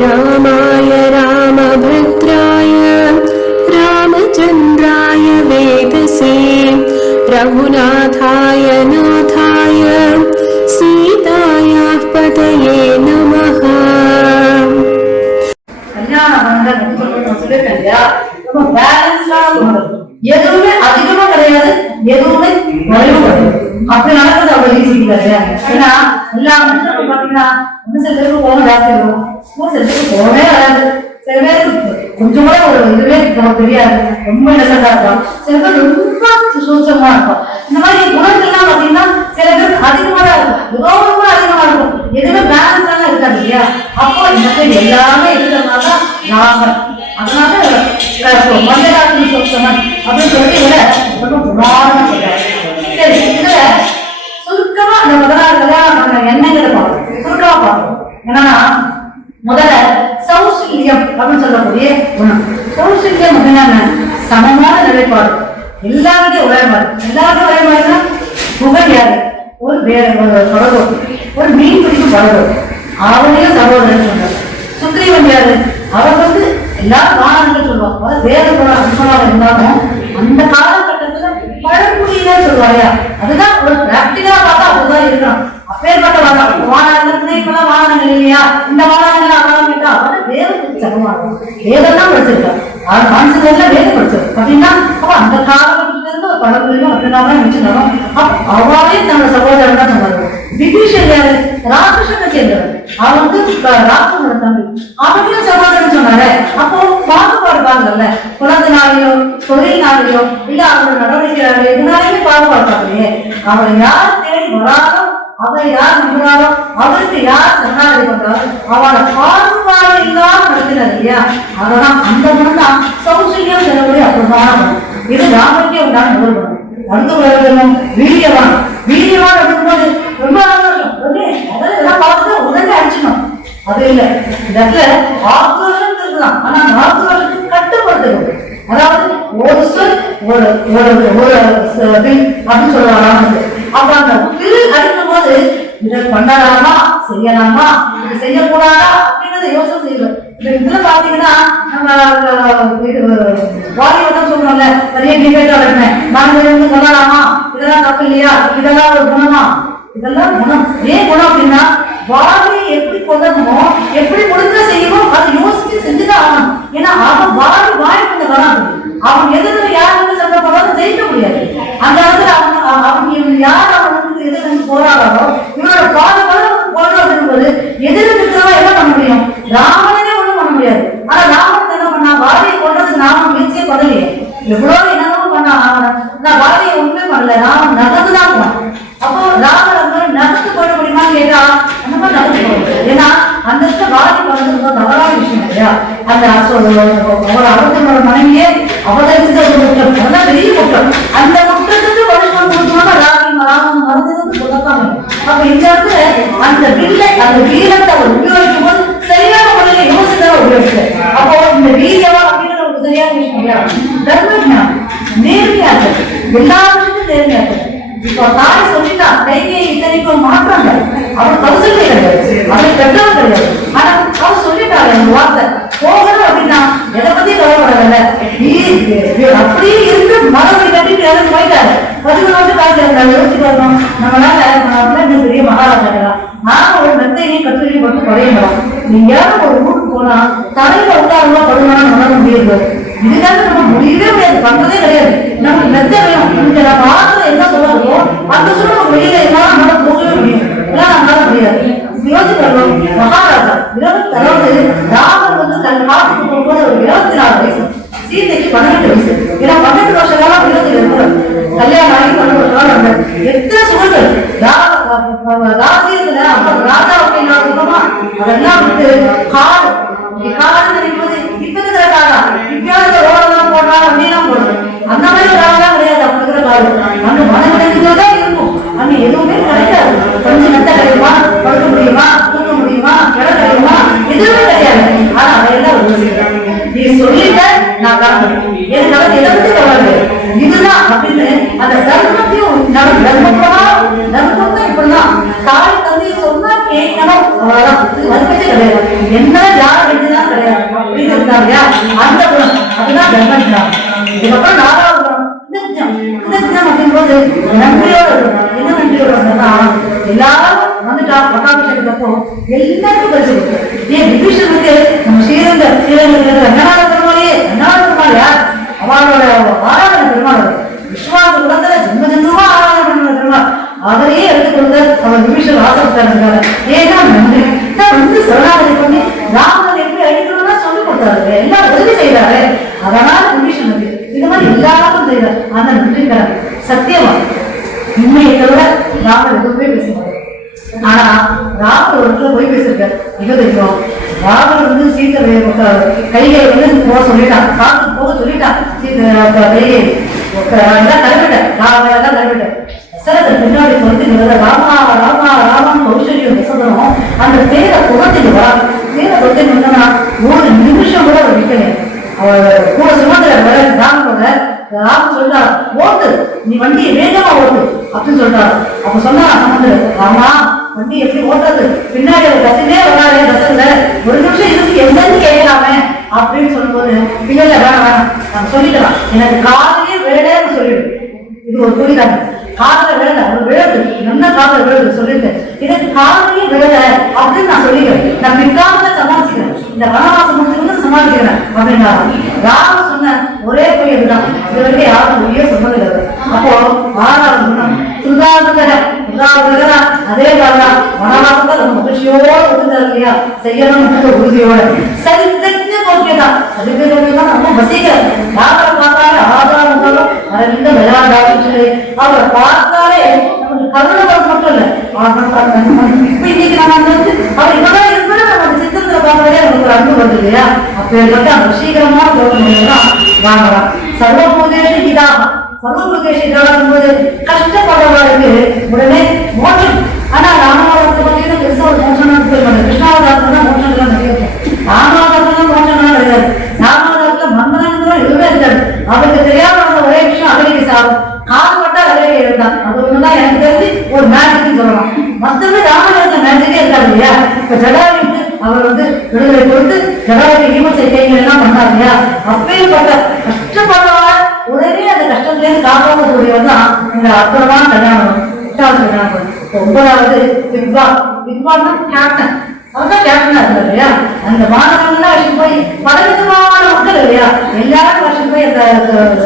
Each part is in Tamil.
रामाय रामभद्राय रामचन्द्राय वेदसे रघुनाथाय नाथाय सीतायाः पतये नमः கல்யாண பந்தம் சொல்லிருக்கேன் இல்லையா ரொம்ப பேலன்ஸ்டான குணம் எதுவுமே அதிகமா கிடையாது எதுவுமே குறைவும் கிடையாது அப்படி நடந்தது அவ்வளவு ஈஸி கிடையாது ஏன்னா எல்லா மனுஷனும் பாத்தீங்கன்னா ஒண்ணு சில பேருக்கு போன ஜாஸ்தி இருக்கும். ஒரு சில பேருக்கு போகவே வராது. சில பேருக்கு கொஞ்சம் கூட ஒரு இதுவே நமக்கு தெரியாது. ரொம்ப நல்லதா இருக்கும் சில பேர் ரொம்ப சூசமா இருக்கும் இந்த மாதிரி குணங்கள்லாம் பாத்தீங்கன்னா சில பேருக்கு அதிகமா தான் இருக்கும். ஏதோ கூட அதிகமா இருக்கும். எதுவுமே பேலன்ஸாக இருக்காது இல்லையா? அப்போ இந்த மாதிரி எல்லாமே இருக்கிறதுனால தான் லாபம் அதனால அஹ், மந்த காலத்துல சொத்தமன் அப்படின்னு சொல்லி இதுல ரொம்ப புராணமா என்னன்னா முதல்ல சௌசல்யம் அப்படின்னு சொல்லக்கூடிய குணம் சௌசல்யம் அப்படின்னா சமமான நிலைப்பாடு. எல்லாருடைய ஒரே மாதிரி எல்லாருக்கும் ஒரே புகழ் யாரு ஒரு வேற ஒரு தொடர்பு. ஒரு மீன் பிடிக்கும் தொடர்பு. அவனையும் சகோதரன் சொல்றாரு. சுக்ரீவன் யாரு? அவர் வந்து எல்லா வாகனங்கள் சொல்லுவாங்க வேறு சொல்லுவாங்க இருந்தாலும் அந்த காலகட்டத்துல பழங்குடியினர் சொல்லுவாங்க அதுதான் ஒரு பிராக்டிகலா பார்த்தா அப்படிதான் இருக்கணும் அப்பேற்பட்ட வாகனம் வாகனங்கள் இப்பெல்லாம் வாகனங்கள் இல்லையா இந்த வாகனங்கள் அதான் கேட்டா அவன் வேதத்துக்கு சமமா இருக்கும் வேதம் தான் படிச்சிருக்கான் அது வேதம் படிச்சிருக்கு அப்படின்னா அப்ப அந்த காலகட்டத்துல இருந்து ஒரு பழங்குடியிலும் அப்படின்னா தான் வச்சிருந்தோம் அப்ப அவாவே தன்னோட சகோதரன் தான் சொன்னாரு விபீஷன் யாரு? ராமகிருஷ்ணனை சேர்ந்தவர். அவன் வந்து க- ராமனோட தம்பி. அவனையும் சகோதரன் சொன்னாரு அப்போ பாகுபாடு பாருங்கல்ல. குழந்தைனாலையோ தொழில்னாலையோ இல்ல அவரோட நடவடிக்கையாலையோ இதனாலேயே பாகுபாடு பார்க்கலையே அவரை யார் தேடி வராதோ அவரை யார் நம்புறாரோ அவருக்கு யார் சரணாகதி பண்றாரோ அவளை பாகுபாடு இல்லாம நடத்தினார் இல்லையா? அதெல்லாம் அந்த மனம் தான் சௌசல்யம் சொல்லக்கூடிய அற்புதமான இது ராமக்கே உண்டான முதல் குணம் அடுத்து வருகிறோம் வீரியவான் வீரியவான் அப்படிங்கும்போது ரொம்ப அதெல்லாம் பார்த்து உடனே அடிச்சிடணும். அது இல்ல. இந்த இடத்துல ஆக்ரோஷம் இருக்கலாம் ஆனா அந்த ஆக்ரோஷத்துக்கு கட்டுப்படுத்தணும். அதாவது ஒரு சொல் ஒரு ஒரு ஒரு அப்படின்னு சொல்லுவாங்க. அப்ப அந்த வில் அடிக்கும் போது இதை பண்ணலாமா? செய்யலாமா? இது செய்யக்கூடாதா? அப்படின்றத யோசனை செய்யணும். இந்த இதுல பாத்தீங்கன்னா நம்ம அஹ், இது வாரி வந்து சொல்றோம்ல நிறைய டிபேட் நடக்குறேன் நான் வந்து சொல்லலாமா இதெல்லாம் தப்பு இல்லையா? இதெல்லாம் ஒரு குணமா? இதெல்லாம் குணம். ஏன் குணம் அப்படின்னா வாரியை எப்படி கொல்லணுமோ எப்படி ஒழுங்க செய்யணும் அதை யோசிச்சு செஞ்சுதான் ஆகணும். ஏன்னா அவன் வாரி வாய் கொஞ்சம் வராது அவன் எதிர்த்து யார் வந்து சண்டை போடாலும் ஜெயிக்க முடியாது அந்த இடத்துல அவன் அவன் அவன் இவன் யார் அவன் வந்து எதிர்த்து போராடுறாரோ இவனோட பாதுகாப்பு கொள்ளணும் அப்படிங்கும்போது எதிர்த்து இருக்கிறவன் என்ன பண்ண முடியும் ராமனே ஒண்ணும் பண்ண முடியாது ஆனா ராமன் என்ன பண்ணா வாரியை கொண்டதுக்கு நாம முயற்சியே பண்ணலையே எவ்வளவு என்னென்னமோ பண்ணா ராவணன். நான் வாரியை ஒண்ணுமே பண்ணல ராமன் நகர்ந்து தான் போனான் அப்போ ராமன் அந்த மாதிரி நகர்ந்து போட முடியுமான்னு கேட்டா அந்த மாதிரி நகர்ந்து போக முடியாது ஏன்னா அந்த இடத்துல வாரி பண்ணது ரொம்ப தவறான விஷயம் இல்லையா அந்த அவரோட அவர்களோட மனைவியே அவதரிச்சது ஒரு குற்றம் அதெல்லாம் பெரிய குற்றம் அந்த குற்றத்துக்கு வருஷம் கொடுத்தோம்னா ராமன் ராமன் மறந்தது சொல்லத்தான் வேணும். அப்ப இந்த இடத்துல இல்லை அந்த வீரத்தை அவர் உபயோகிக்கும் போது சரியான முறையில யோசிதான் உபயோகிச்சார் அப்போ இந்த வீரியமா அப்படிங்கிற ஒரு சரியான விஷயம் இல்லையா தர்மஜானம் நேர்மையா இருக்கு எல்லா நேர்மையா இப்போ தாய் சொல்லிட்டா கைகையை இத்தனைக்கும் மாற்றாங்க. அவர் கௌசல்ய கிடையாது. அவர் பெற்றவர் கிடையாது. ஆனா அவர் சொல்லிட்டாங்க இந்த வார்த்தை. போகணும் அப்படின்னா எதை பத்தி கவலைப்படல அப்படியே இருந்து மரபடி கட்டிட்டு இறந்து போயிட்டாரு. பதினொன்று வந்து காய்ச்சி யோசிச்சு வரணும் நம்மளால நம்ம இன்னும் பெரிய மகாராஜா நாம ஒரு மெத்தையும் கட்டுரையும் போட்டு குறையணும் நீங்க ஒரு ஊருக்கு போனா தலையில உட்காருவா படுவானா உணர முடியாது. இதுக்காக நம்ம முடியவே முடியாது. பண்றதே கிடையாது. நம்ம மெத்த வேணும். அதெல்லாம் வந்து காடு இங்க காடுன்னு காடா இப்பயாவது அப்படிலாம் அந்த மாதிரி காடெல்லாம் கிடையாது அப்ப இருக்கிற காடு இருக்கும். அங்க எதுவுமே கிடைக்காது. கொஞ்சம் மெத்த கிடைக்குமா படுக்க முடியுமா? தூங்க முடியுமா? கிட கிடைக்குமா எதுவுமே கிடையாது. ஆனா அதையெல்லாம் நீ சொல்லிட்ட நான் கிளம்புறேன் எனக்கு அதை எதை பத்தி இதுதான் அப்படின்னு அந்த தர்மத்தையும் நம்ம தர்மப்பா இப்படிதான் தாய் தந்தை சொன்னா கேட்கணும் அவ்வளவுதான் கிடையாது. என்ன யார் வேண்டியதான் கிடையாது. அப்படின்னு இருந்தாங்க அந்த குணம் அதுதான் தர்மஜானம் இதுக்கப்புறம் நாலாவது குணம் கிருதஜம் கிருதஜம் அப்படிங்கும்போது நன்றியோட இருக்கணும். என்ன நன்றியோட இருக்கணும்னா எல்லாரும் வந்துட்டா பட்டாபிஷேகத்தப்போ எல்லாருக்கும் பரிசு கொடுக்கும் ஏன் விபீஷனுக்கு நம்ம ஸ்ரீரங்க ஸ்ரீரங்க ரங்கநாத பெருமாளையே. ரங்கநாத பெருமாள் யார்? அவளோட ஆராதனை பெருமாள் விஸ்வாச குலத்துல ஜென்ம ஜென்மமா ஆராதனை பெருமாள். அவரையே எடுத்துக்கொண்டு அவர் விபீஷன் ஆசைப்பட்டாருங்க நன்றி நான் வந்து சரணாகதி பண்ணி ராமன் எப்படி அழிக்கணும்னா சொல்லி கொடுத்தாரு எல்லாம் உதவி செய்யறாரு அதனால விபீஷன் வந்து இந்த மாதிரி எல்லாருக்கும் செய்யறாரு அந்த நன்றி கடன் சத்தியமா உண்மையை தவிர ராமர் எதுவுமே பேச மாட்டார் ஆனா ராமர் ஒரு இடத்துல போய் பேசிருக்காரு மிக தெரியும் ராமர் வந்து வந்து போக சொல்லிட்டான் காத்து போக சொல்லிட்டான் சீத்தை கையை எல்லாம் தசரதன் பின்னாடி சொல்லிட்டு ராமா ராமா ராமன் கௌசல்யம் அந்த பேரை புகழ்ந்துட்டு வரா பேரை புகழ்ந்து வந்தனா ஒரு நிமிஷம் கூட அவர் நிக்கலையே அவர் கூட சுமந்திர வர ராமனோட ராமன் சொல்றார் ஓட்டு நீ வண்டியை வேகமா ஓட்டு அப்படின்னு சொல்றாரு. அப்ப சொன்னா சுமந்திர ராமா வண்டி எப்படி ஓட்டுறது? பின்னாடி ஒரு கத்திலே வராது பஸ்ல ஒரு நிமிஷம் இதுக்கு என்னன்னு கேட்கலாமே அப்படின்னு சொல்லும்போது இல்ல இல்ல வேணாம் வேணாம். நான் சொல்லிக்கலாம். எனக்கு காதலே வேலைன்னு சொல்லிடு. இது ஒரு புரிதாங்க காதல வேலை ஒரு வேலை என்ன காதல் விழுது சொல்லிருக்கேன் எனக்கு காதலே விழல அப்படின்னு நான் சொல்லிக்கிறேன். நான் பிற்காலத்துல சமாளிச்சுக்கிறேன். இந்த வனவாசம் முடிஞ்சு சமாளிக்கிறேன் அப்படின்னா ராம சொன்ன ஒரே பொய் இதுதான் இது வரைக்கும் யாரும் பொய்யே சொன்னது இல்லை அப்போ ஆறாவது குணம் சுதாகர சுதாகர அதே மாதிரிதான் வனவாசத்தை நம்ம மகிழ்ச்சியோட இருந்தார் இல்லையா? செய்யணும் உறுதியோட. சரி தெரிஞ்ச நோக்கியதான் அதுக்கு நோக்கியதான் நம்ம வசீகரம் யாரை ஆதாரம் அரவிந்த நமக்கு மட்டும் இல்ல. இப்ப இன்னைக்கு நம்ம வந்து அவர் இப்பதான் இருக்கிற நம்ம சித்தத்துல பார்த்தாலே நமக்கு ஒரு அன்பு வருது இல்லையா? அப்ப ஏற்பட்ட அந்த வசீகரமான தோற்றம் வாங்கலாம். சர்வபூதேஷி இதாக சர்வபூதேஷி இதாக போது கஷ்டப்படுறவர்களுக்கு உடனே மோட்சம். ஆனா ராமாவரத்தை பார்த்தீங்கன்னா பெருசா ஒரு மோட்சம் போய் கிருஷ்ணாவதாரத்துல தான் மோட்சம் எல்லாம் நிறைய இருக்கும் ராமாவதாரத்துல மோட்சம் எல்லாம் கிடையாது ராமாவதாரத்துல மன்மதன் எதுவுமே இருக்காது அவருக்கு தெரியாம அந்த ஒரே விஷயம் அகலிக்கு சாகும் கால் பட்டா அகலிக்கு இருந்தான் அது ஒண்ணுதான் எனக்கு தெரிஞ்சு ஒரு மேஜிக்னு சொல்லலாம் மத்தபடி ராமாவதாரத்துல மேஜிக்கே இருக்காரு இல்லையா? இப்ப ஜடாவிக்கு அவர் வந்து விடுதலை கொடுத்து ஜடாவுக்கு ஈமசை கைகள் எல்லாம் பண்ணார் இல்லையா? அப்பேற்பட்ட கஷ்டப்படுறவா உடனே அந்த கஷ்டத்திலேருந்து காப்பாற்றக்கூடியவர் தான் இந்த அற்புதமான கல்யாணம். எட்டாவது கல்யாணம். ஒன்பதாவது வித்வா தான் கேப்டன் அவர்தான் கேப்டனா இருந்தார் இல்லையா? அந்த மாணவர்கள் அடிச்சு போய் பலவிதமான மக்கள் இல்லையா? எல்லாரும் வருஷம் போய் அந்த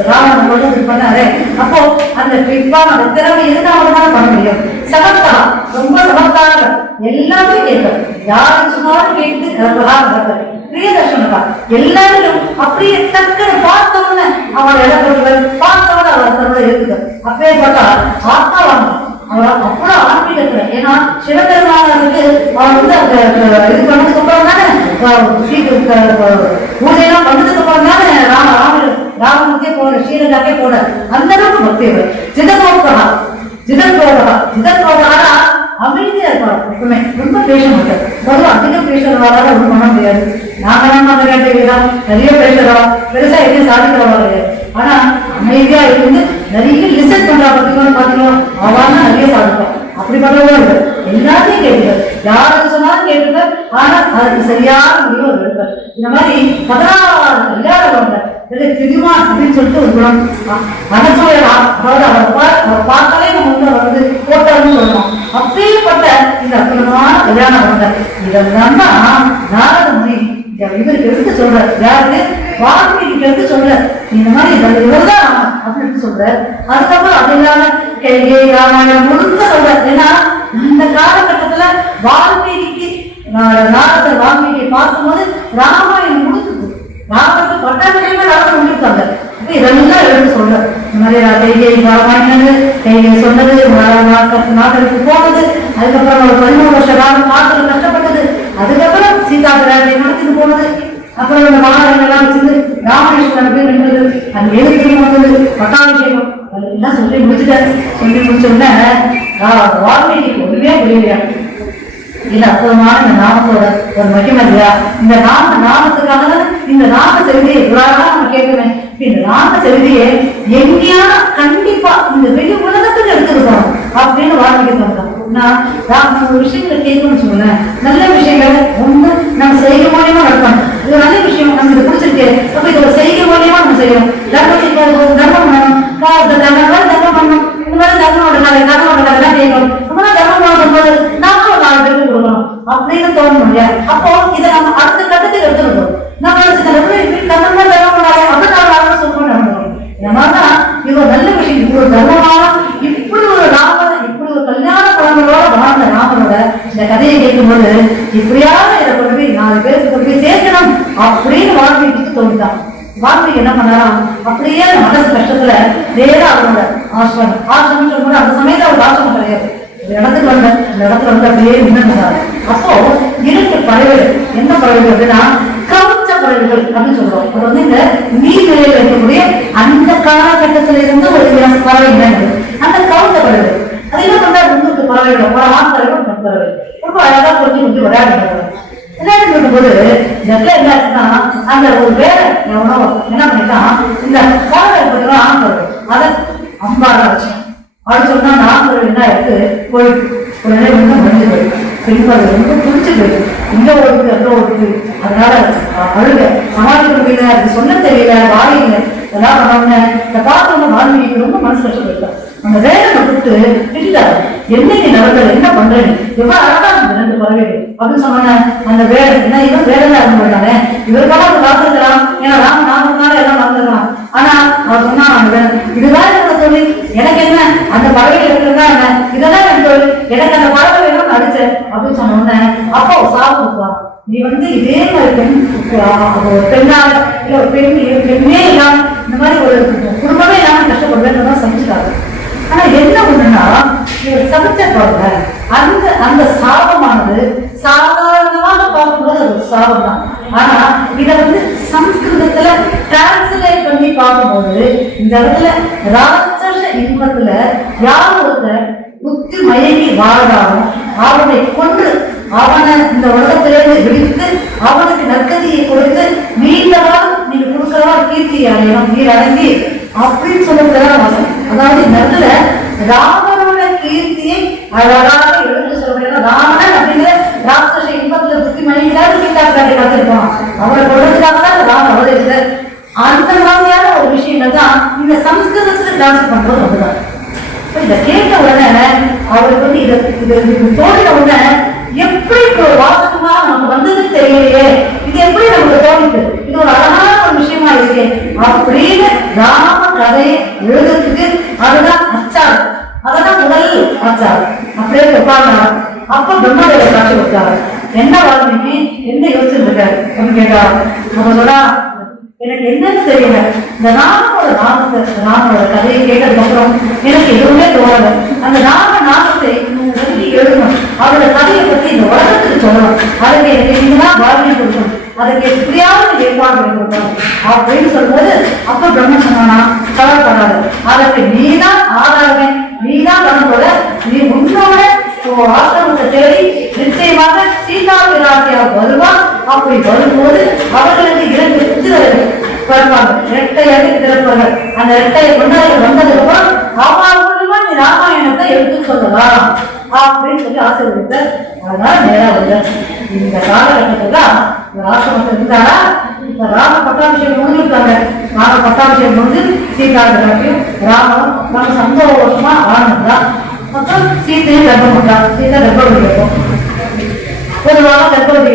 ராவணன் கொண்டு இது பண்ணாரு. அப்போ அந்த வித்வான் அந்த திறமை இருந்தாலும் தான் பண்ண முடியும். சமத்தா ரொம்ப சமத்தான எல்லாமே கேட்கும் யாரு சுமாரும் கேட்டு பிரகாரம் நடப்பார் பிரியதர்ஷனக்கா எல்லாரும் அப்படியே டக்குன்னு பார்த்தவன அவன் இடப்படுவர் பார்த்தவன அவர் தன்னோட இருக்குது அப்படியே பார்த்தா ஆத்மா அவரால் அவ்வளவு ஆன்மீகத்துல. ஏன்னா சிவபெருமானுக்கு அவர் வந்து அந்த இது பண்ணதுக்கு அப்புறம் தானே அஹ் பூஜையெல்லாம் பண்ணதுக்கு அப்புறம் தானே ராம ராம ராமனுக்கே போற ஸ்ரீரங்காக்கே போற அந்த அளவுக்கு பக்தி அவர் ஜிதகோத்வகா ஜிதகோதகா ஜிதகோதகா அமைதியா இருப்பார் எப்பவுமே. ரொம்ப பேச மாட்டார் பொதுவாக அதிகம் பேசுறவரால ஒன்றும் பண்ண முடியாது. நாங்க நம்ம விளையாட்டுகளா நிறைய பேசுறவா பெருசா எதுவும் சாதிக்கிறவா கிடையாது. ஆனா அமைதியா இருந்து நிறைய லிசன் பண்றா பார்த்தீங்கன்னா பாத்தீங்கன்னா அவன் நிறைய சாதிப்பான் அப்படிப்பட்டவங்க இருக்கு எல்லாத்தையும் கேட்கிறார் யாருக்கு சொன்னாலும் கேட்கிறார் ஆனா அதுக்கு சரியான முடிவு அவர் எடுப்பார் இந்த மாதிரி பதினாறாவது கல்யாணம் இது திருமா அப்படின்னு சொல்லிட்டு ஒரு குணம். மனசுல அதாவது அவர் அவர் பார்த்தாலே நம்ம வந்து அவர் வந்து போட்டாருன்னு சொல்லணும் அப்படிப்பட்ட இந்த அற்புதமான கல்யாணம் வந்தார் இதெல்லாம் தான் நாரத முனி இவருக்கு எடுத்து சொல்றார். யாருக்கு வாழ்க்கை எடுத்து சொல்ற இந்த மாதிரி இந்த அப்படின்னு சொல்ற அதுக்கப்புறம் அது இல்லாம கேள்வி ராமாயணம் முழுக்க சொல்ற. ஏன்னா இந்த காலகட்டத்துல வால்மீகிக்கு நா- வால்மீகியை பார்க்கும்போது ராமாயணம் முடிஞ்சுது. ராமனுக்கு பட்டாபிஷேகமே ராமன் முடிப்பாங்க. இதெல்லாம் எடுத்து இந்த மாதிரி கைகை ராமாயணது கைகை சொன்னது நாட்டுக்கு போனது அதுக்கப்புறம் பதிமூணு வருஷம் ராமன் காத்துல கஷ்டப்பட்டது. அதுக்கப்புறம் சீதா பிராட்டியை நடத்திட்டு போனது. அப்புறம் இந்த மாணவர்கள் எல்லாம் வச்சிருந்து ராமகிருஷ்ணன் போய் நின்றது அந்த எழுதி வந்தது பட்டாபிஷேகம் அதெல்லாம் சொல்லி முடிச்சுட்டாரு. சொல்லி முடிச்ச உடனே வால்மீகிக்கு ஒண்ணுமே புரியலையா? இது அற்புதமான இந்த நாமத்தோட ஒரு மகிமை இல்லையா? இந்த நாம நாமத்துக்காக தான் இந்த நாம செய்தியை இவ்வளவு நம்ம கேட்குவேன் இந்த நாம செய்தியை எங்கேயா கண்டிப்பா இந்த வெளி உலகத்துக்கு எடுத்துட்டு போகணும். அப்படின்னு வாழ்க்கை சொல்றான் நான் நான் ஒரு விஷயங்களை கேட்கணும்னு சொல்லுவேன் நல்ல விஷயங்களை ரொம்ப நம்ம செய்கை மூலியமா நடக்கணும் இது நல்ல விஷயம் நமக்கு இது பிடிச்சிருக்கு. அப்ப இது ஒரு செய்கை மூலியமா நம்ம செய்யணும். தர்மத்தை ஒரு தர்மம் பண்ணணும் காலத்தை தர்மம் மாதிரி தர்மம் பண்ணணும். இந்த மாதிரி தர்மோட கதை தர்மோட கதை எல்லாம் கேட்கணும். அப்பதான் தர்மம் பண்ணும்போது நாமளும் நாலு பேருக்கு கொடுக்கணும். அப்படின்னு தோணும் இல்லையா? அப்போ இதை நம்ம அடுத்த கட்டத்துக்கு எடுத்துருக்கோம் நம்ம நினைச்சு தர்மம் தர்மம் பண்ணாலே அப்ப நான் வாழ்க்கை சொல்லுவோம் நடந்துடும் இந்த மாதிரிதான் இது ஒரு நல்ல விஷயம் இப்படி ஒரு தர்மமான இப்படி ஒரு ராமன் இப்படி ஒரு கல்யாண குழந்தைகளோட இந்த கதையை கேட்கும்போது இப்படியாவது இதை கொண்டு போய் நாலு பேருக்கு கொண்டு போய் சேர்க்கணும் அப்படின்னு வாழ்க்கைக்கு தோணிதான் வால்மீகி என்ன பண்ணாராம்? அப்படியே மனசு கஷ்டத்துல நேரம் அவரோட ஆசிரமம் ஆசிரமம் சொல்லும்போது அந்த சமயத்துல அவர் ஆசிரமம் கிடையாது. இடத்துக்கு வந்த இடத்துல வந்து அப்படியே நின்றுறாரு அப்போ இரண்டு பறவைகள் என்ன பறவைகள் அப்படின்னா கவுச்ச பறவைகள் அப்படின்னு சொல்றோம். அது வந்து இந்த நீர்நிலையில் இருக்கக்கூடிய அந்த காலகட்டத்தில இருந்து ஒரு பறவை இனங்கள் அந்த கவுச்ச பறவைகள் அது என்ன பண்றா? முன்னூறு ஒரு ஆண் ரொம்ப அழகா கொஞ்சம் கொஞ்சம் விளையாடுறாங்க விளையாட்டு இருக்கும்போது இந்த என்ன ஆச்சுன்னா அந்த ஒரு வேலை எவனோ என்ன பண்ணிட்டான் இந்த பறவை பார்த்தீங்கன்னா ஆண் அதை அம்பாட வச்சான். அப்படி சொன்னா நாங்கள் என்ன எடுத்து போயிட்டு உடனே வந்து முடிஞ்சு போயிட்டு பெண்பாடு ரொம்ப பிடிச்சு போயிட்டு இங்க ஓடுது அங்க ஓடுது அதனால அழுக. சமாளிக்க முடியல அது சொல்ல தெரியல வாயில எல்லாம் பண்ணாங்க இந்த பார்த்தவங்க வால்மீகி ரொம்ப மனசு கஷ்டப்பட்டான் அந்த வேலை கொடுத்து இல்ல என்னைக்கு நடந்தது என்ன பண்றேன் எவ்வளவு அழகா இருந்தது ரெண்டு பறவைகள் அப்படின்னு சொன்னாங்க அந்த வேலை என்ன இவன் வேலை தான் இருக்க மாட்டானே இவருக்காக அதை பார்த்துக்கலாம் ஏன்னா ராம நாமத்தினால எல்லாம் பார்த்துக்கலாம் ஆனா அவர் சொன்னா அந்த வேலை இதுதான் என்னோட தொழில். எனக்கு என்ன? அந்த பறவைகள் இருக்கிறதா என்ன? இதெல்லாம் என் தொழில். எனக்கு அந்த பறவை வேணும் நடிச்சேன் அப்படின்னு சொன்ன உடனே அப்போ சாவு கொடுப்பான் நீ வந்து இதே மாதிரி பெண் ஒரு பெண்ணாக இல்ல ஒரு பெண் பெண்ணே இல்லாம இந்த மாதிரி ஒரு குடும்பமே இல்லாம கஷ்டப்படுவேன் தான் ஆனா என்ன ஒண்ணுன்னா இவர் சமைச்ச பாருங்க. அந்த அந்த சாபமானது சாதாரணமாக பார்க்கும்போது அது ஒரு சாபம் தான் ஆனா இத வந்து சம்ஸ்கிருதத்துல டிரான்ஸ்லேட் பண்ணி பார்க்கும்போது இந்த இடத்துல ராட்சச இன்பத்துல யார் ஒருத்தர் புத்தி மயங்கி வாழ்றாரோ அவனை கொண்டு அவனை இந்த உலகத்திலிருந்து விடுத்து அவனுக்கு நற்கதியை கொடுத்து நீண்ட நீங்க கொடுக்கிறவா கீர்த்தி அடையணும் நீர் அடங்கி அப்படின்னு சொல்லக்கூடியதான் வாசம் அதாவது இந்த இடத்துல ராமனோட கீர்த்தியை அழகாக எழுந்து சொல்றேன் ராமன் அப்படிங்கிற ராட்சச இன்பத்துல புத்தி மயங்கிதான் சீதா காட்டி காத்திருப்பான். அவரை கொடுத்துக்காக தான் ராமன் அவதரிச்சார் அந்த மாதிரியான ஒரு விஷயங்கள் தான் இந்த சம்ஸ்கிருதத்துல டான்ஸ் பண்றது அதுதான் இதை கேட்ட உடனே அவருக்கு வந்து இதை இது தோணின உடனே எப்படி ஒரு வாசகமா நமக்கு வந்தது தெரியலையே. இது எப்படி நமக்கு தோணுது? இது ஒரு அழகான ஒரு விஷயமா இருக்கு. அப்படின்னு ராம கதையை எழுதுறதுக்கு அதுதான் அச்சாரம் அததான் முதல் அச்சாரம் அப்படியே வைப்பாங்க அப்ப பிரம்மதேவ காட்சி கொடுத்தாரு. என்ன வாழ்க்கைக்கு என்ன யோசிச்சிருக்காரு அப்படின்னு கேட்டா நம்ம சொல்றா எனக்கு என்னன்னு தெரியல. இந்த ராமனோட நாமத்தை ராமனோட கதையை கேட்டதுக்கு அப்புறம் எனக்கு எதுவுமே தோணல. அந்த ராம நாமத்தை எழுதணும். அவரோட கதையை பத்தி இந்த உலகத்துக்கு சொல்லணும். அதுக்கு எனக்கு இதுதான் வாழ்க்கை கொடுக்கணும். அதுக்கு எப்படியாவது ஏற்பாடு பண்ணி அப்படின்னு சொல்லும்போது அப்ப பிரம்ம சொன்னானா கவலைப்படாது அதற்கு நீதான் ஆதாரமே. நீதான் பண்ண நீ உன்னோட ஆசிரமத்தை தேடி நிச்சயமாக சீதா பிராட்டியார் வருவா. அப்படி வரும்போது அவர்களுக்கு இரண்டு புத்திரர்கள் பிறப்பாங்க இரட்டையாக பிறப்பார்கள் அந்த இரட்டையை கொண்டாடி வந்ததுக்கப்புறம் அப்புறம் மூலமா நீ ராமாயணத்தை எடுத்து சொல்லலாம் அப்படின்னு சொல்லி ஆசீர்வதித்த அதனால நேரம் வந்து இந்த தான் இந்த ஆசிரமத்தில் இருந்தாரா இப்ப ராம பட்டாபிஷேகம் முடிஞ்சிருக்காங்க. ராம பட்டாபிஷேகம் முடிஞ்சு சீதா பிராட்டியும் ராமனும் சந்தோஷமா ஆனந்தான் அப்புறம் சீத்தையை கர்ப்பப்பட்டா சீதா கர்ப்பவதி கேட்கும் பொதுவாக கர்ப்பவதி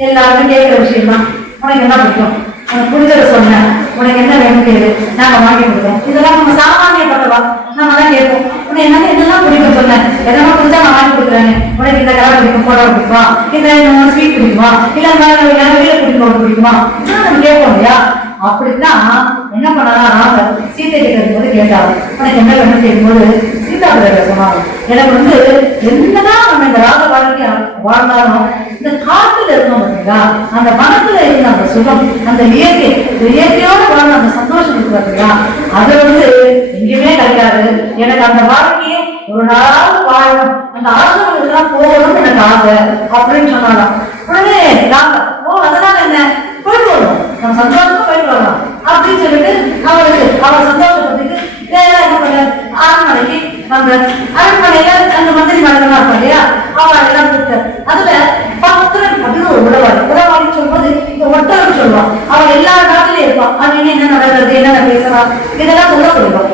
எல்லாருமே கேட்கிற விஷயம் தான் உனக்கு என்ன பிடிக்கும்? உனக்கு பிடிச்சத சொன்னேன். உனக்கு என்ன வேணும் கேளு. நாங்க வாங்கி கொடுக்குறோம் இதெல்லாம் நம்ம சாமானியப்பட்டவா நம்ம தான் கேட்போம். உனக்கு என்ன என்னெல்லாம் பிடிக்கும் சொன்னேன். எதனா புரிஞ்சா நான் வாங்கி கொடுக்குறேன் உனக்கு இந்த கலர் பிடிக்கும் போடா பிடிக்குமா? இந்த ஸ்வீட் பிடிக்குமா? இல்ல வேற வீடு பிடிக்கும்? பிடிக்குமா நம்ம கேட்போம் இல்லையா? அப்படின்னா என்ன பண்ணலாம் சீத்தை சீதை கிட்ட கேட்டாங்க எனக்கு என்ன வேணும் கேட்கும்போது சீதா பிள்ளை சொன்னாங்க. எனக்கு வந்து என்னதான் நம்ம இந்த ராக வாழ்க்கை வாழ்ந்தாலும் இந்த காட்டுல இருக்கோம் பார்த்தீங்களா அந்த மனத்துல இருந்த அந்த சுகம் அந்த இயற்கை இயற்கையோட வாழ்ந்த அந்த சந்தோஷம் இருக்கு பார்த்தீங்களா அது வந்து எங்கேயுமே கிடைக்காது. எனக்கு அந்த வாழ்க்கையை ஒரு நாள் வாழணும் அந்த ஆசிரமத்துக்கு போகணும்னு எனக்கு ஆசை அப்படின்னு சொன்னாலாம் உடனே ராமர் ஓ அதனால என்ன? போயிட்டு வரணும். நம்ம சந்தோஷமா போயிட்டு வரலாம். அப்படின்னு சொல்லிட்டு அரண்மனைக்கு வந்தார் அரண்மனையில அந்த மந்திரி மண்டலம் இருப்பாங்க இல்லையா? அவங்க எல்லாம் கூப்பிட்டார் அதுல பத்திரன் அப்படின்னு ஒரு உழவாளி உழவாளின்னு சொல்லும்போது இந்த ஒட்டகம் சொல்லுவான் அவன் எல்லா நாட்டிலும் இருப்பான் அன்னைக்கு என்ன நடக்கிறது என்னென்ன பேசுறான் இதெல்லாம் சொல்ல சொல்லுவான்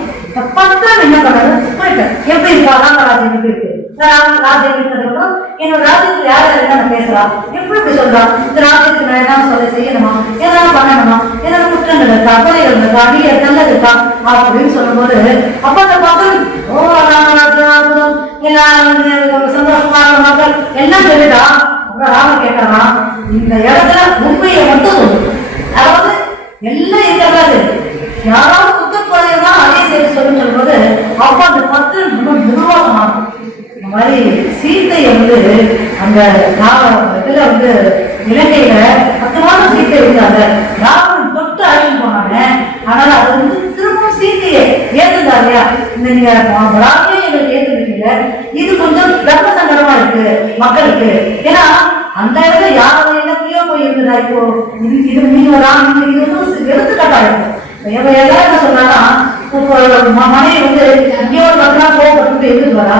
பத்திரன் என்ன பண்றாரு எப்படி இருக்கா ராமராஜன் எப்படி இருக்கு. நான் ராஜ்யம் இருக்கிறதுக்கும் என்னோட ராஜ்யத்துல யார் யார் என்ன பேசலாம். எப்படி இப்படி சொல்றான் இந்த ராஜ்யத்துக்கு நான் என்ன சொல்ல செய்யணுமா? எதாவது பண்ணணுமா? ஏதாவது குற்றங்கள் இருக்கா? கொலைகள் இருக்கா? அடிய நல்லது இருக்கா? அப்படின்னு சொல்லும்போது அப்ப அந்த மக்கள் ஓ ராமராஜாபுரம் எல்லாம் சந்தோஷமான மக்கள் எல்லாம் சொல்லிட்டா? அப்புறம் ராமர் கேட்டாரா? இந்த இடத்துல உண்மையை மட்டும் சொல்லு. அதாவது எல்லாம் இருக்கிறதா சரி யாராவது குத்தம் குறையதா அதே செய்தி சொல்லுன்னு சொல்லும்போது அப்ப அந்த பத்து ரொம்ப நிர்வாகமாகும் இந்த மாதிரி சீத்தையை வந்து அந்த இதுல வந்து இலங்கையில பத்து மாதம் சீத்தை இருந்தாங்க ராவணன் தொட்டு அழிஞ்சு போனாங்க அதனால அது வந்து திரும்பவும் சீத்தையை ஏத்துதா இல்லையா? இந்த நீங்க ராவணே எங்களுக்கு ஏத்துக்கிட்டீங்க இது கொஞ்சம் தர்ம சங்கடமா இருக்கு மக்களுக்கு. ஏன்னா அந்த இடத்துல யாரோட இலக்கியோ போய் இருந்ததா இப்போ? இது இது நீங்க ராம் இது வந்து எடுத்துக்காட்டா இருக்கும். வேற எல்லாம் என்ன சொல்றாங்கன்னா மனைவி வந்து எங்கேயோ ஒரு பத்து நாள் கோவப்பட்டு எடுத்துட்டு வரா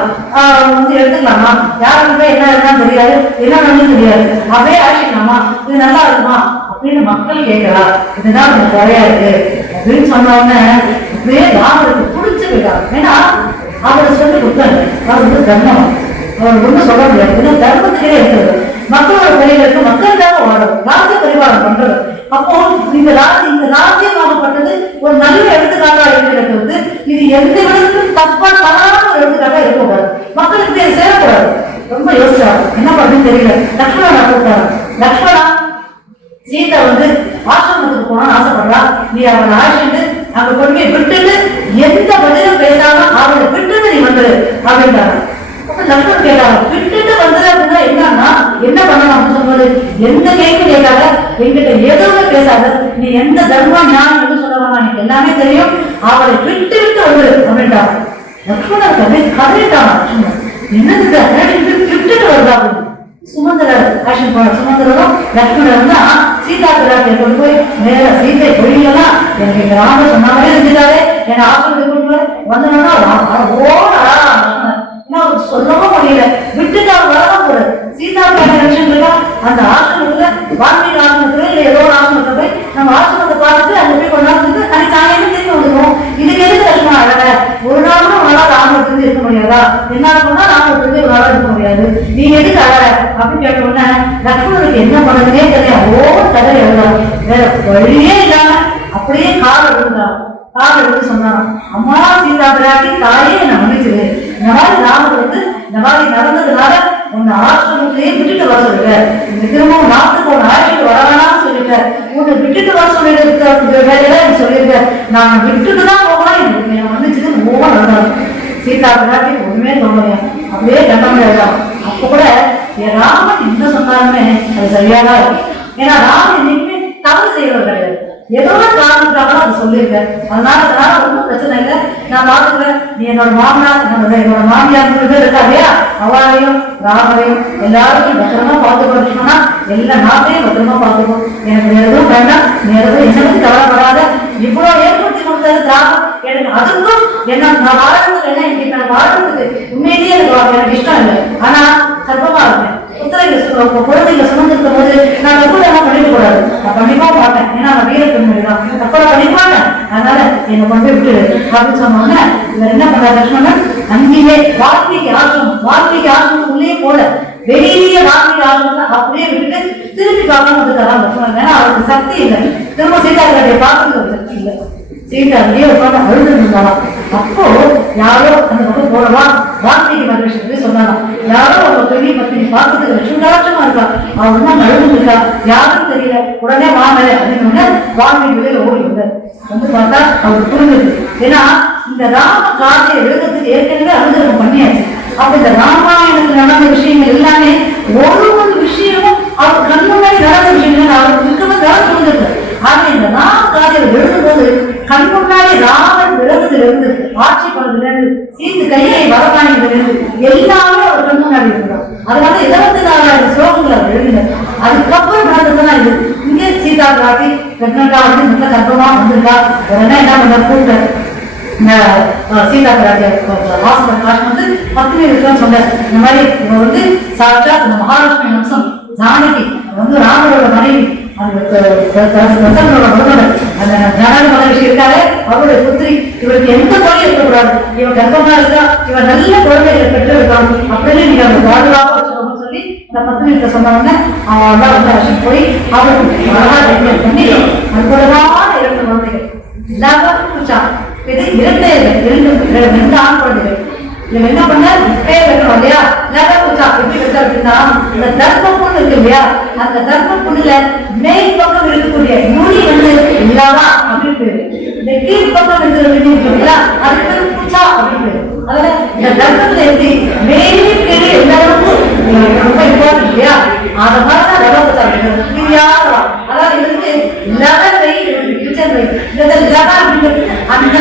வந்து எடுத்துக்கலாமா? யாருக்கு போய் என்ன என்ன தெரியாது. என்ன பண்ணு தெரியாது. அப்படியே அழைச்சிக்கலாமா இது நல்லா இருக்குமா? அப்படின்னு மக்கள் கேட்கறா இதுதான் எனக்கு குறையா இருக்கு. அப்படின்னு சொன்ன உடனே அப்படியே ராமருக்கு பிடிச்சு ஏன்னா அவர் சொல்லி கொடுத்தாங்க அவர் வந்து தர்மம். அவர் ஒன்றும் சொல்ல முடியாது. ஏன்னா தர்மத்திலே இருக்கிறது மக்களோட பணிகளுக்கு மக்களுக்காக வாழணும் ராஜ்ய பரிவாரம் பண்றது அப்போ இந்த ராஜ்ய இந்த ராஜ்யமாகப்பட்டது ஒரு நல்ல எடுத்துக்காட்டா இருக்கிறது. வந்து இது எந்த விதத்திலும் தப்பா தவறான ஒரு எடுத்துக்காட்டா இருக்கக்கூடாது மக்களுக்கு இது சேரக்கூடாது. ரொம்ப யோசிச்சா என்ன பண்ணுன்னு தெரியல. லக்ஷ்மணா கூப்பிட்டாரு லக்ஷ்மணா சீதா வந்து ஆசிரமத்துக்கு போனா ஆசைப்படுறா. நீ அவனை ஆசிட்டு அங்க கொண்டு போய் விட்டுட்டு எந்த பதிலும் பேசாம அவனை விட்டுட்டு நீ வந்துரு அப்படின்றாங்க அப்ப கேட்டாங்க. விட்டுட்டு வந்தது அப்படின்னா என்னன்னா என்ன பண்ணணும் அப்படின்னு சொல்லும்போது எந்த கேள்வி கேட்காத என்கிட்ட எதுவுமே பேசாத நீ எந்த தர்மம் ஞானம் எதுவும் சொல்ல வேணாம் எனக்கு எல்லாமே தெரியும். அவளை விட்டு விட்டு வந்து அப்படின்ட்டாங்க லக்ஷ்மணர் கதை கதறிட்டான். என்னது விட்டுட்டு வருதா? அப்படின்னு சுமந்திரர் ஆக்ஷன் போன சுமந்திரரும் லக்ஷ்மணர் தான் சீதா பிராட்டியை கொண்டு போய் நேர சீதை பொழியெல்லாம் எனக்கு எங்க ராம சொன்னாலே இருந்துட்டாரு என்ன ஆசிரியர் கொண்டு போய் வந்தோம்னா ஓடா. நான் அவருக்கு சொல்லவும் முடியல. விட்டுட்டு அவர் வரதான் போறாரு. சீதா பிராட்டி இருக்கா அந்த ஆசிரமத்துல வால்மீகி ஆசிரமத்துல இல்ல ஏதோ ஒரு ஆசிரமத்துல போய் நம்ம ஆசிரமத்தை பார்த்துட்டு அங்க போய் கொண்டாந்து அன்னைக்கு சாயங்காலம் திரும்பி வந்துருவோம். இதுக்கு எதுக்கு லட்சுமணன் அழக? ஒரு நாளும் உங்களால் ராமத்துக்கு இருக்க முடியாதா? என்ன பண்ணா ராமத்துக்கு ஒரு நாள் இருக்க முடியாது. நீ எதுக்கு அழக? அப்படின்னு கேட்ட உடனே லக்ஷ்மணனுக்கு என்ன பண்ணுறதுனே தெரியாது. ஓ கதை எழுதாம் வேற வழியே இல்லாம அப்படியே கால் விழுந்தா கால விழுந்து சொன்னான். அம்மா சீதா பிராட்டி தாயே என்ன மன்னிச்சிரு. இந்த மாதிரி ராமர் வந்து இந்த மாதிரி நடந்ததுனால உன்னை ஆசிரமத்திலேயே விட்டுட்டு வர சொல்லிட்டேன் இந்த திரும்பவும் நாட்டுக்கு உன் அழைச்சிட்டு வர வேணாம்னு சொல்லிட்டேன் உன்னை விட்டுட்டு வர சொல்லிட்டு வேலையில எனக்கு சொல்லியிருக்கேன் நான் விட்டுட்டு தான் போகலாம் எனக்கு என்னை ரொம்ப ஓவா நடந்தாங்க சீதா பிராட்டி ஒண்ணுமே சொல்லலையா அப்படியே கண்டமையா அப்ப கூட என் ராமன் என்ன சொன்னாலுமே அது சரியாதான் இருக்கு ஏன்னா ராமன் என்னைக்குமே தவறு செய்யறது கிடையாது ஏதோ ஒரு காரணத்துக்காக அதை சொல்லியிருக்கேன். அதனால அதனால ஒன்றும் பிரச்சனை இல்லை. நான் பாத்துக்கிறேன் நீ என்னோட மாமனார் நம்ம என்னோட மாமியார் மூணு பேர் இருக்கா இல்லையா? அவளையும் ராமரையும் எல்லாருக்கும் பத்திரமா பார்த்துக்கணும்னா எல்லா நாட்டையும் பத்திரமா பார்த்துக்கணும் எனக்கு வேற எதுவும் வேண்டாம். நீ எதுவும் என்ன பத்தி கவலைப்படாத. இவ்வளவு ஏற்படுத்தி கொடுத்தது திராகம் எனக்கு அதுக்கும் என்ன நான் வாழ்றதுக்கு என்ன? எனக்கு நான் வாழ்றதுக்கு உண்மையிலேயே எனக்கு எனக்கு இஷ்டம் இல்லை. ஆனா சர்ப்பமா இருக்கேன். குழந்தைங்க சுமந்திருக்கும் போது நான் தப்பு என்ன பண்ணிக்க கூடாது நான் கண்டிப்பா ஏன்னா நான் வீர பெண்மணி தான். தப்பா பண்ணிக்க அதனால என்னை கொண்டு அப்படின்னு இவர் என்ன பண்றாரு லட்சுமணன் அங்கேயே வால்மீகி ஆசிரமம் வால்மீகி ஆசிரமம் உள்ளே போல. வெளியிலேயே அப்படியே விட்டுட்டு திருப்பி பார்க்காம வந்துட்டாராம் லட்சுமணன் ஏன்னா அவருக்கு சக்தி இல்லை. திரும்ப சீதா பார்க்கறது ஒரு சக்தி இல்லை. சீதா அங்கேயே உட்காந்து அழுது இருந்தாலாம் அப்போ யாரோ அந்த பக்கம் போடலாம் வார்த்தைக்கு மகரிஷி போய் சொன்னாலாம் யாரோ ஒரு பெரிய பத்தி பார்க்கறதுக்கு லட்சுமணாட்சமா இருக்கா? அவ ஒன்னும் அழுது இருக்கா? யாரும் தெரியல. உடனே வாங்க அப்படின்னு உடனே வால்மீகி வெளியில ஓடி வந்து பார்த்தா அவருக்கு புரிஞ்சது. ஏன்னா இந்த ராம காதையை எழுதுறதுக்கு ஏற்கனவே அனுகிரகம் பண்ணியாச்சு. அப்ப இந்த ராமாயணத்துல நடந்த விஷயங்கள் எல்லாமே ஒரு ஒரு விஷயமும் அவர் கண்ணுமே நடந்த விஷயங்கள் அவருக்கு மிகவும் கவனம் புரிஞ்சிருக்காரு. ஆக இந்த ராம காதையை எழுதும்போது கண் முன்னாடி ராமன் விலகுதிலிருந்து ஆட்சி பண்ணதுல இருந்து சீத்து கையை வரப்பாணியிலிருந்து எல்லாமே அவர் கண் முன்னாடி இருக்கிறார். அதனால இருபத்தி நாலாயிரம் ஸ்லோகங்கள் அவர் எழுதினார். அதுக்கப்புறம் நடந்ததுதான் இது. இங்கே சீதா காட்டி பிரெக்னண்டா வந்து நல்ல கர்ப்பமா வந்திருக்கா. உடனே என்ன பண்ண கூட்ட இந்த சீதா பிராட்டிய ஹாஸ்பிட்டல் காசு வந்து பத்னி இருக்குன்னு சொன்னார். இந்த மாதிரி இவங்க வந்து சாட்சா மகாலட்சுமி அம்சம் ஜானகி வந்து ராமரோட மனைவி. அந்த பிரசன்னோட மருமகன் இருக்காரு அவருடைய புத்திரி இவருக்கு எந்த குறையும் இருக்கக்கூடாது இவன் கர்ப்பமா இருக்கா இவன் நல்ல குழந்தைகளை பெற்று இருக்கான் அப்படின்னு நீங்க அவங்க பாதுகாப்பா வச்சுக்கோங்கன்னு சொல்லி அந்த பத்தினி கிட்ட சொன்னாங்க அவன் வந்து அழைச்சிட்டு போய் அவருக்கு பண்ணி அற்புதமான இரண்டு குழந்தைகள் இது இரண்டு ஆண் குழந்தைகள் இவன் என்ன பண்ண பேர் வைக்கணும் இல்லையா? லக குச்சா எப்படி வச்சா அப்படின்னா இந்த தர்ம புண்ணு இருக்கு இல்லையா? அந்த தர்ம புண்ணுல மேல் பக்கம் இருக்கக்கூடிய நுனி வந்து இல்லாதா அப்படின்னு பேரு இந்த கீழ் பக்கம் இருக்கிற நுனி இருக்கு இல்லையா? அது பேர் குச்சா அப்படின்னு பேரு அதாவது இந்த தர்மத்துல எப்படி மேலே கீழே எல்லாருக்கும் ரொம்ப இம்பார்ட்டன்ட் இல்லையா? அத மாதிரி தான் லக பூச்சா அப்படிங்கிறது இது அதாவது இருந்து லக வை கிச்சன் வை இந்த லக அப்படிங்கிறது அந்த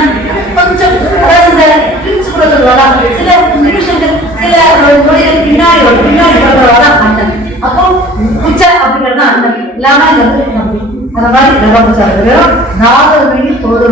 கொஞ்சம் அதாவது இந்த ட்ரிக்ஸ் சில நிமிஷங்கள் சில நொடிகள் பின்னாடி வரும் பின்னாடி பண்றவாங்க அண்ணன் அப்போ உச்ச அப்படிங்கிறது அண்ணன் இல்லாம இந்த அந்த மாதிரி ரகபுச்சா வெறும் நாலு மணி பொழுது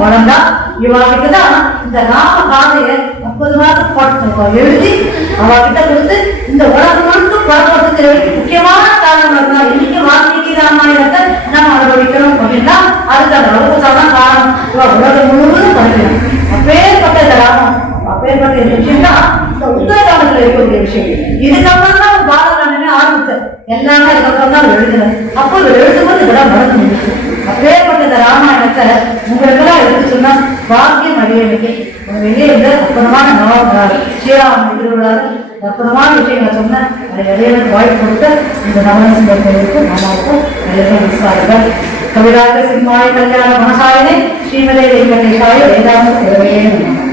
வளர்ந்தா இவாகிட்ட தான் இந்த நாம காதைய முப்பது மாதம் போட்டு எழுதி அவகிட்ட கொடுத்து இந்த உலகம் மட்டும் பரவத்துக்கு முக்கியமான காரணம் இருந்தா இன்னைக்கு வால்மீகி ராமாயணத்தை நம்ம அனுபவிக்கிறோம் அப்படின்னா அதுக்கு அந்த ரகபுச்சா தான் காரணம் இவ உலகம் முழுவதும் படிக்கணும் அப்பேற்பட்ட இந்த ராமம் அப்பேற்பட்ட இந்த விஷயம் தான் இந்த உத்தரகாண்டத்துல இருக்கக்கூடிய விஷயம் இதுக்கப்புறம் தான் ஒரு பாலகாண்டமே ஆரம்பித்தேன் எல்லாமே அதுக்கப்புறம் தான் எழுதினேன் அப்போ இதை எழுதும்போது இதெல்லாம் மறந்து முடிச்சு அப்பேற்பட்ட இந்த ராமாயணத்தை உங்களுக்கெல்லாம் எடுத்து சொன்னா பாக்கியம் அடியனுக்கு. வெளியே இருந்த அற்புதமான நவ ஸ்ரீராமன் திருவிழா அற்புதமான விஷயங்களை சொன்னேன் அதை இடையிலுக்கு வாய்ப்பு கொடுத்து இந்த நவரசிங்க கோயிலுக்கு நமக்கும் நிறைய விசாரிகள் கவிராக சிம்மாய கல்யாண மனசாயனே ஸ்ரீமலை வெங்கடேஷாய வேதாந்த சேவையே நமः.